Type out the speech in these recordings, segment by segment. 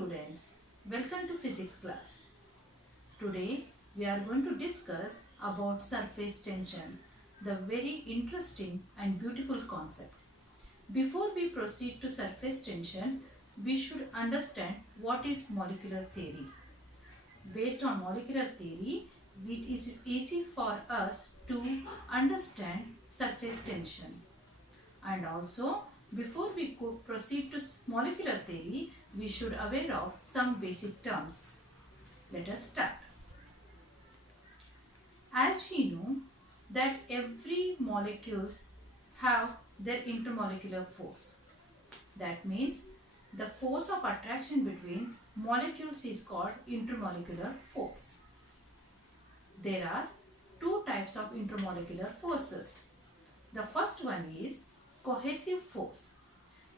students, welcome to physics class. Today we are going to discuss about surface tension, the very interesting and beautiful concept. Before we proceed to surface tension, we should understand what is molecular theory. Based on molecular theory, it is easy for us to understand surface tension. And also, before we proceed to molecular theory, we should aware of some basic terms. Let us start. As we know that every molecules have their intermolecular force. That means the force of attraction between molecules is called intermolecular force. There are two types of intermolecular forces. The first one is cohesive force,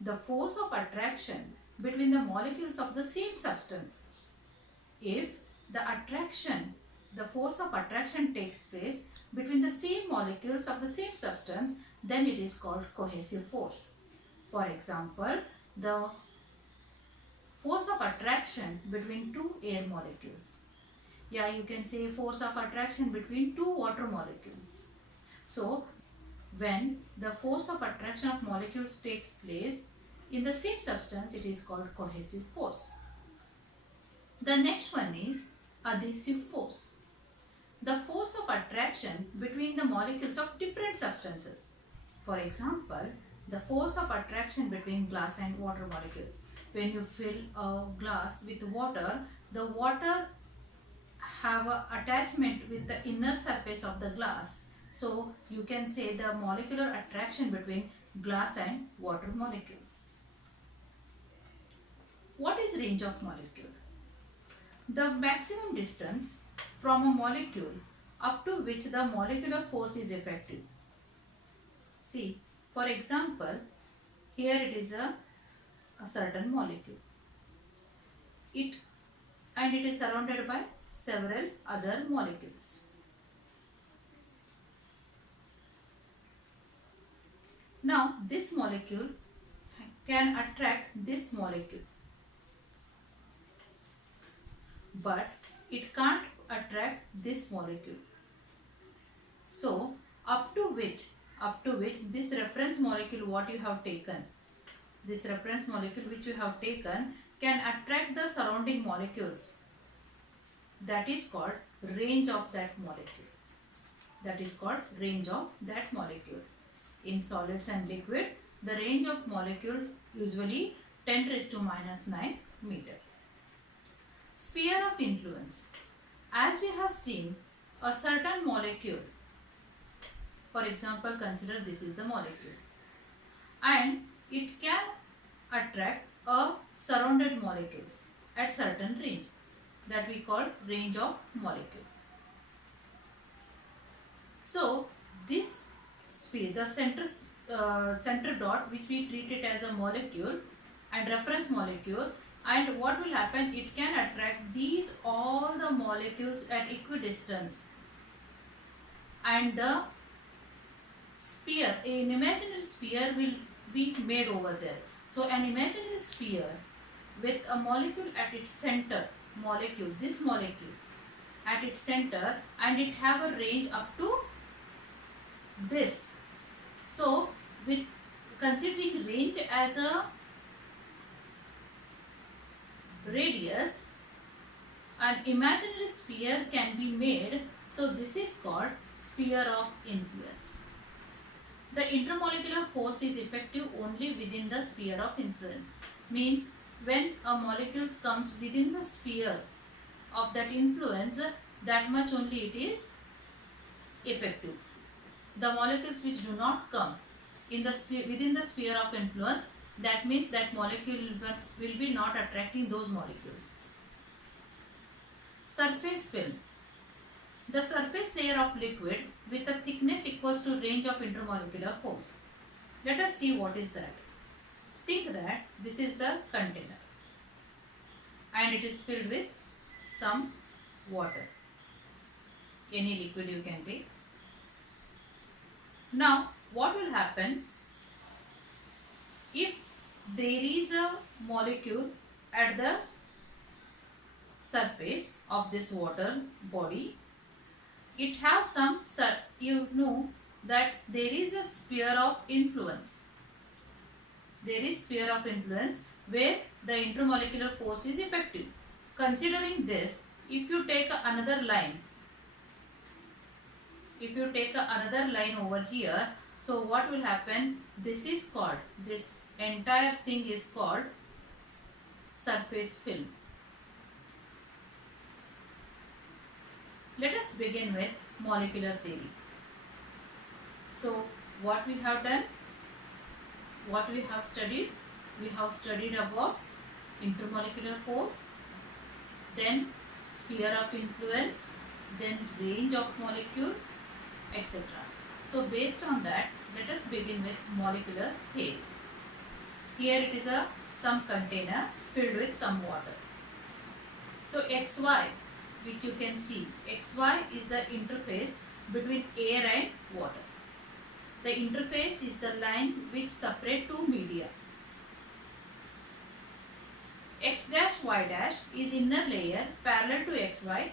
the force of attraction between the molecules of the same substance. If the force of attraction takes place between the same molecules of the same substance, then it is called cohesive force. For example, the force of attraction between two air molecules. Yeah, you can say force of attraction between two water molecules. So, when the force of attraction of molecules takes place in the same substance, it is called cohesive force. The next one is adhesive force, the force of attraction between the molecules of different substances. For example, the force of attraction between glass and water molecules. When you fill a glass with water, the water have an attachment with the inner surface of the glass. So you can say the molecular attraction between glass and water molecules. What is range of molecule? The maximum distance from a molecule up to which the molecular force is effective. See, for example, here it is a certain molecule. It is surrounded by several other molecules. Now, this molecule can attract this molecule, but it can't attract this molecule. So, up to which this reference molecule what you have taken, this reference molecule which you have taken can attract the surrounding molecules. That is called range of that molecule. That is called range of that molecule. In solids and liquid, the range of molecule usually 10 raised to minus 9 meter. Sphere of influence. As we have seen, a certain molecule, for example, consider this is the molecule, and it can attract a surrounded molecules at certain range, that we call range of molecule. So this sphere, the center dot, which we treat it as a molecule and reference molecule, and what will happen, it can attract these all the molecules at equidistance, and the sphere, an imaginary sphere will be made over there. So an imaginary sphere with a molecule at its center, this molecule at its center, and it have a range up to this. So with considering range as a radius, an imaginary sphere can be made. So this is called sphere of influence. The intermolecular force is effective only within the sphere of influence. Means when a molecule comes within the sphere of that influence, that much only it is effective. The molecules which do not come in the within the sphere of influence, that means that molecule will be not attracting those molecules. Surface film. The surface layer of liquid with a thickness equals to range of intermolecular force. Let us see what is that. Think that this is the container and it is filled with some water. Any liquid you can take. Now, what will happen if there is a molecule at the surface of this water body, it have some, you know that there is a sphere of influence. There is sphere of influence where the intermolecular force is effective. Considering this, if you take another line, over here, so what will happen? This is called, this entire thing is called surface film. Let us begin with molecular theory. So what we have done, what we have studied? We have studied about intermolecular force, then sphere of influence, then range of molecule, etc. So based on that, let us begin with molecular theory. Here it is some container filled with some water. So XY, which you can see, XY is the interface between air and water. The interface is the line which separate two media. X dash Y dash is inner layer parallel to XY,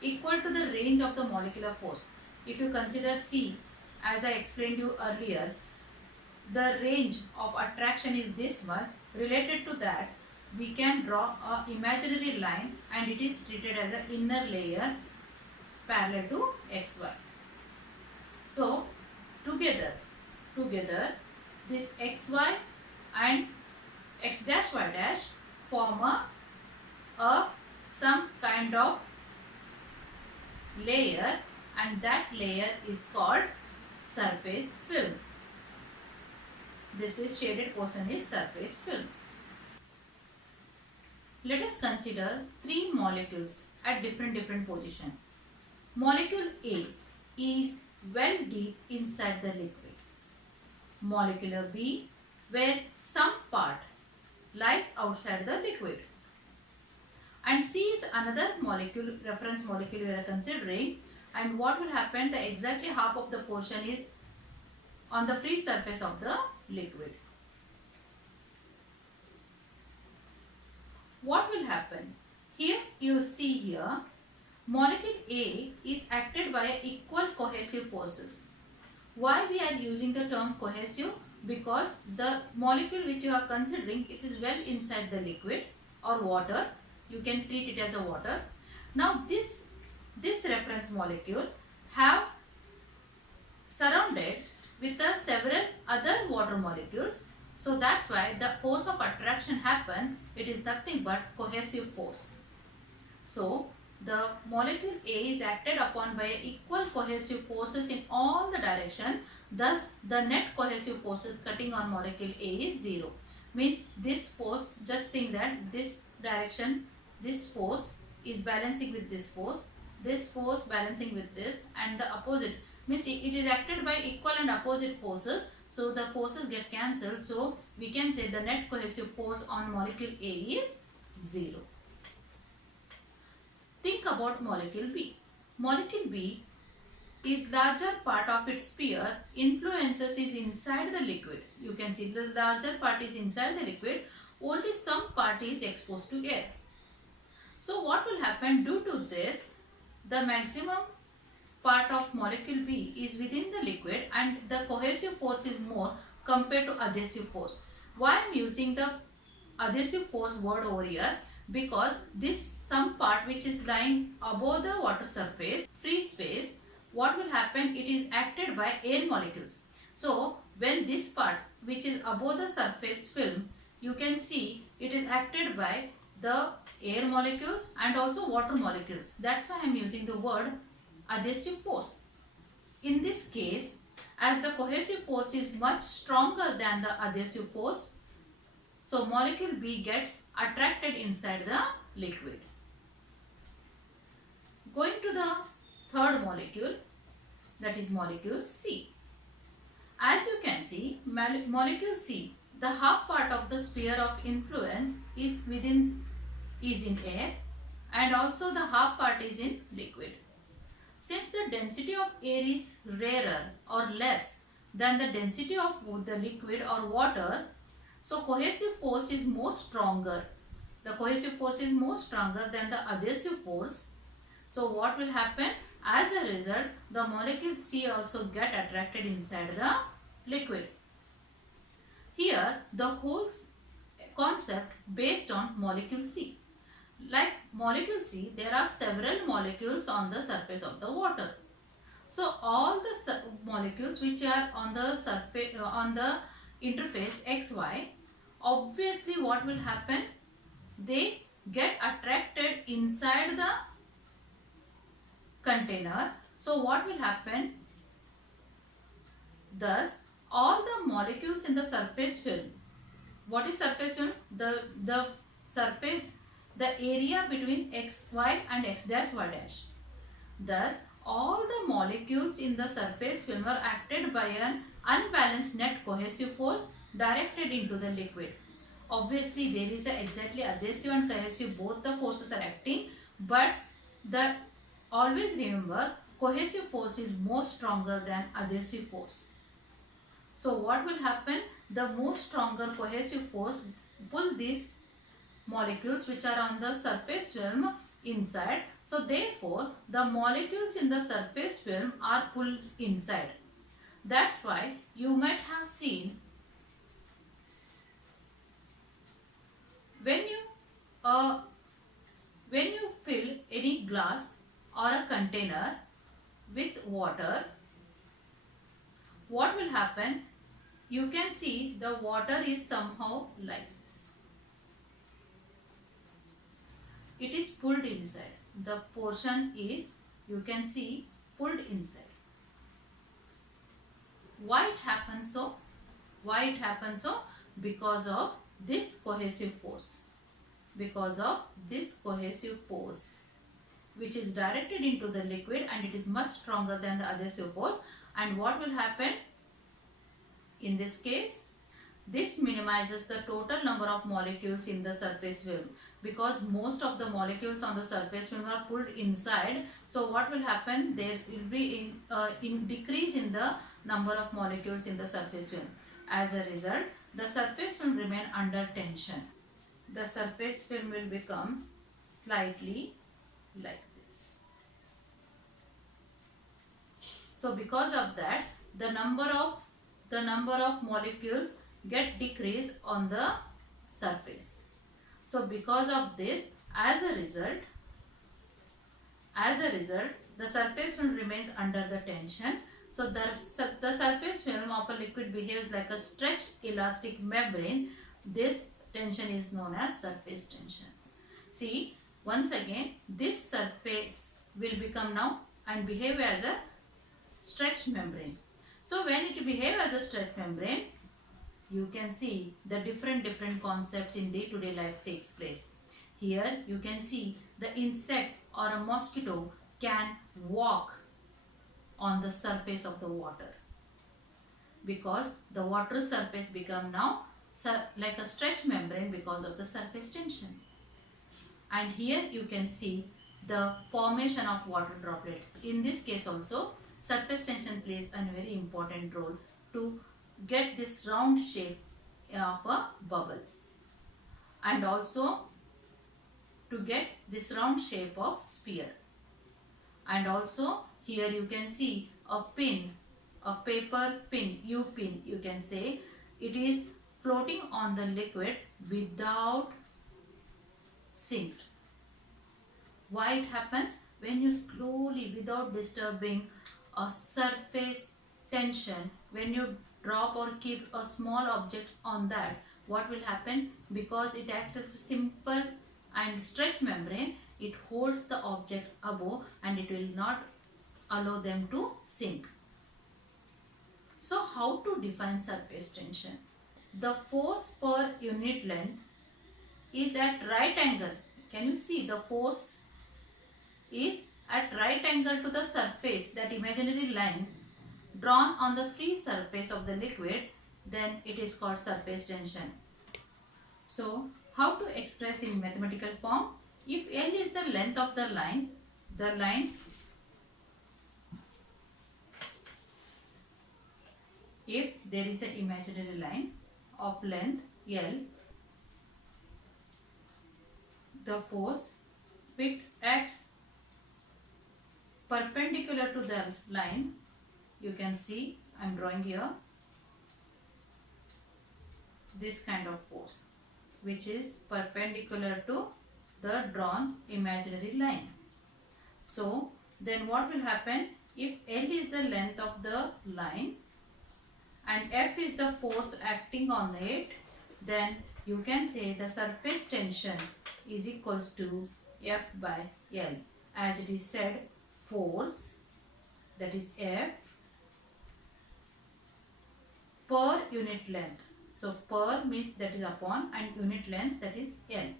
equal to the range of the molecular force. If you consider C, as I explained you earlier, the range of attraction is this much. Related to that, we can draw a imaginary line and it is treated as an inner layer parallel to XY. So together this XY and X dash Y dash form a some kind of layer, and that layer is called surface film. This is shaded portion is surface film. Let us consider three molecules at different position. Molecule A is well deep inside the liquid. Molecule B, where some part lies outside the liquid. And C is another molecule, reference molecule we are considering. And what will happen? The exactly half of the portion is on the free surface of the liquid. What will happen? Here you see here, molecule A is acted by equal cohesive forces. Why we are using the term cohesive? Because the molecule which you are considering, it is well inside the liquid or water. You can treat it as a water. Now this reference molecule have surrounded with the several other water molecules. So that's why the force of attraction happen. It is nothing but cohesive force. So the molecule A is acted upon by equal cohesive forces in all the direction. Thus the net cohesive forces cutting on molecule A is 0. Means this force, just think that this direction, this force is balancing with this force balancing with this, and the opposite, means it is acted by equal and opposite forces. So the forces get cancelled. So we can say the net cohesive force on molecule A is 0. Think about molecule B. Molecule B is larger part of its sphere, influences is inside the liquid. You can see the larger part is inside the liquid, only some part is exposed to air. So what will happen? Due to this, the maximum part of molecule B is within the liquid and the cohesive force is more compared to adhesive force. Why I am using the adhesive force word over here? Because this some part which is lying above the water surface, free space, what will happen? It is acted by air molecules. So when this part which is above the surface film, you can see it is acted by the air molecules and also water molecules. That's why I am using the word adhesive force. In this case, as the cohesive force is much stronger than the adhesive force, so molecule B gets attracted inside the liquid. Going to the third molecule, that is molecule C. As you can see, molecule C, the half part of the sphere of influence is in air, and also the half part is in liquid. Since the density of air is rarer or less than the density of the liquid or water, so cohesive force is more stronger. the cohesive force is more stronger than the adhesive force. So what will happen? As a result, the molecule C also get attracted inside the liquid. Here, the whole concept based on molecule C. Like molecule C, there are several molecules on the surface of the water. So all the molecules which are on the surface on the interface XY, obviously what will happen? They get attracted inside the container. So what will happen? Thus, all the molecules in the surface film. What is surface film? The surface, the area between xy and x dash y dash. Thus, all the molecules in the surface film are acted by an unbalanced net cohesive force directed into the liquid. Obviously, there is a exactly adhesive and cohesive, both the forces are acting, but the always remember cohesive force is more stronger than adhesive force. So what will happen? The more stronger cohesive force pull these molecules which are on the surface film inside. So therefore, the molecules in the surface film are pulled inside. That's why you might have seen when you fill any glass or a container with water, what will happen? You can see the water is somehow like this. It is pulled inside. The portion is, you can see, pulled inside. Why it happens so? Why it happens so? Because of this cohesive force. Because of this cohesive force, which is directed into the liquid, and it is much stronger than the adhesive force. And what will happen? In this case, this minimizes the total number of molecules in the surface film, because most of the molecules on the surface film are pulled inside. So what will happen? There will be in decrease in the number of molecules in the surface film. As a result, the surface film remain under tension. The surface film will become slightly like this. So because of that, the number of molecules get decreased on the surface. So because of this, as a result, the surface film remains under the tension. So the surface film of a liquid behaves like a stretched elastic membrane. This tension is known as surface tension. See, once again, this surface will become now and behave as a stretched membrane. So when it behaves as a stretched membrane, you can see the different concepts in day-to-day life takes place. Here you can see the insect or a mosquito can walk on the surface of the water, because the water surface become now like a stretched membrane because of the surface tension. And here you can see the formation of water droplets. In this case also, surface tension plays a very important role to get this round shape of a bubble, and also to get this round shape of sphere. And also here you can see a pin, a paper pin, U-pin you can say. It is floating on the liquid without sink. Why it happens? When you slowly, without disturbing a surface tension, when you drop or keep a small objects on that, what will happen? Because it acts as a simple and stretched membrane, it holds the objects above and it will not allow them to sink. So how to define surface tension? The force per unit length is at right angle. Can you see the force is at right angle to the surface, that imaginary line drawn on the free surface of the liquid, then it is called surface tension. So how to express in mathematical form? If L is the length of the line if there is an imaginary line of length L, the force which acts perpendicular to the line. You can see I am drawing here this kind of force which is perpendicular to the drawn imaginary line. So then what will happen, if L is the length of the line and F is the force acting on it, then you can say the surface tension is equals to F by L, as it is said force, that is F, per unit length. So per means that is upon, and unit length, that is L.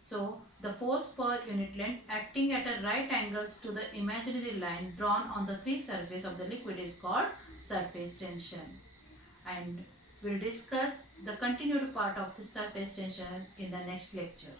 So the force per unit length acting at a right angles to the imaginary line drawn on the free surface of the liquid is called surface tension. And we'll discuss the continued part of the surface tension in the next lecture.